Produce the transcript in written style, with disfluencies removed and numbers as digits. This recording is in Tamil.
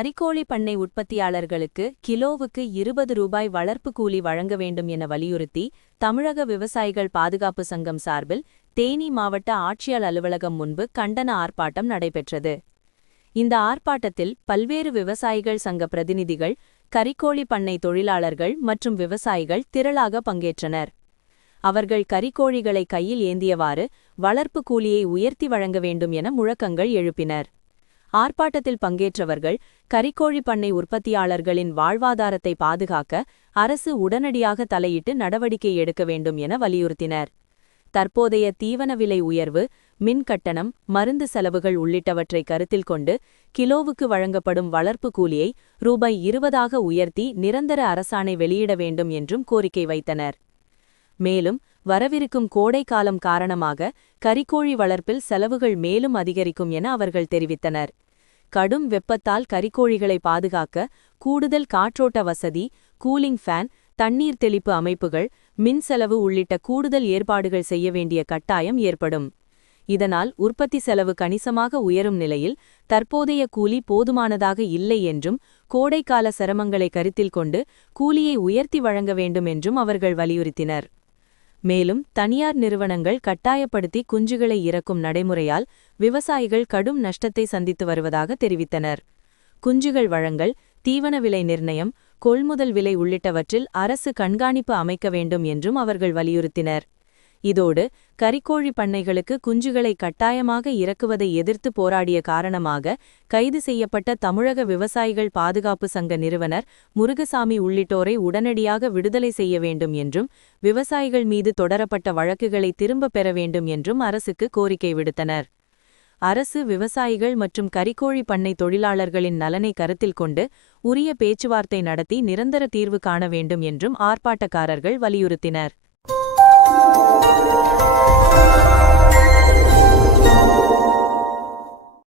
கறிக்கோழி பண்ணை உற்பத்தியாளர்களுக்கு கிலோவுக்கு 20 ரூபாய் வளர்ப்பு கூலி வழங்க வேண்டும் என வலியுறுத்தி தமிழக விவசாயிகள் பாதுகாப்பு சங்கம் சார்பில் தேனி மாவட்ட ஆட்சியர் அலுவலகம் முன்பு கண்டன ஆர்ப்பாட்டம் நடைபெற்றது. இந்த ஆர்ப்பாட்டத்தில் பல்வேறு விவசாயிகள் சங்க பிரதிநிதிகள், கறிக்கோழி பண்ணை தொழிலாளர்கள் மற்றும் விவசாயிகள் திரளாக பங்கேற்றனர். அவர்கள் கறிக்கோழிகளை கையில் ஏந்தியவாறு வளர்ப்பு கூலியை உயர்த்தி வழங்க வேண்டும் என முழக்கங்கள் எழுப்பினர். ஆர்ப்பாட்டத்தில் பங்கேற்றவர்கள் கறிக்கோழி பண்ணை உற்பத்தியாளர்களின் வாழ்வாதாரத்தை பாதுகாக்க அரசு உடனடியாக தலையிட்டு நடவடிக்கை எடுக்க வேண்டும் என வலியுறுத்தினர். தற்போதைய தீவன விலை உயர்வு, மின் கட்டணம், மருந்து செலவுகள் உள்ளிட்டவற்றை கருத்தில் கொண்டு கிலோவுக்கு வழங்கப்படும் வளர்ப்பு கூலியை ரூபாய் 20 உயர்த்தி நிரந்தர அரசாணை வெளியிட வேண்டும் என்றும் கோரிக்கை வைத்தனர். மேலும் வரவிருக்கும் கோடை காலம் காரணமாக கறிக்கோழி வளர்ப்பில் செலவுகள் மேலும் அதிகரிக்கும் என அவர்கள் தெரிவித்தனர். கடும் வெப்பத்தால் கறிக்கோழிகளை பாதுகாக்க கூடுதல் காற்றோட்ட வசதி, கூலிங் ஃபேன், தண்ணீர் தெளிப்பு அமைப்புகள், மின் செலவு உள்ளிட்ட கூடுதல் ஏற்பாடுகள் செய்ய வேண்டிய கட்டாயம் ஏற்படும். இதனால் உற்பத்தி செலவு கணிசமாக உயரும் நிலையில் தற்போதைய கூலி போதுமானதாக இல்லை என்றும், கோடைக்கால சிரமங்களை கருத்தில் கொண்டு கூலியை உயர்த்தி வழங்க வேண்டும் என்றும் அவர்கள் வலியுறுத்தினர். மேலும் தனியார் நிறுவனங்கள் கட்டாயப்படுத்தி குஞ்சுகளை இறக்கும் நடைமுறையால் விவசாயிகள் கடும் நஷ்டத்தை சந்தித்து வருவதாக தெரிவித்தனர். குஞ்சுகள் வழங்கல், தீவன விலை நிர்ணயம், கொள்முதல் விலை உள்ளிட்டவற்றில் அரசு கண்காணிப்பு அமைக்க வேண்டும் என்றும் அவர்கள் வலியுறுத்தினர். இதோடு கறிக்கோழி பண்ணைகளுக்கு குஞ்சுகளை கட்டாயமாக இறக்குவதை எதிர்த்து போராடிய காரணமாக கைது செய்யப்பட்ட தமிழக விவசாயிகள் பாதுகாப்பு சங்க நிறுவனர் முருகசாமி உள்ளிட்டோரை உடனடியாக விடுதலை செய்ய வேண்டும் என்றும், விவசாயிகள் மீது தொடரப்பட்ட வழக்குகளை திரும்பப் பெற வேண்டும் என்றும் அரசுக்கு கோரிக்கை விடுத்தனர். அரசு விவசாயிகள் மற்றும் கறிக்கோழி பண்ணை தொழிலாளர்களின் நலனை கருத்தில் கொண்டு உரிய பேச்சுவார்த்தை நடத்தி நிரந்தர தீர்வு காண வேண்டும் என்றும் ஆர்ப்பாட்டக்காரர்கள் வலியுறுத்தினர்.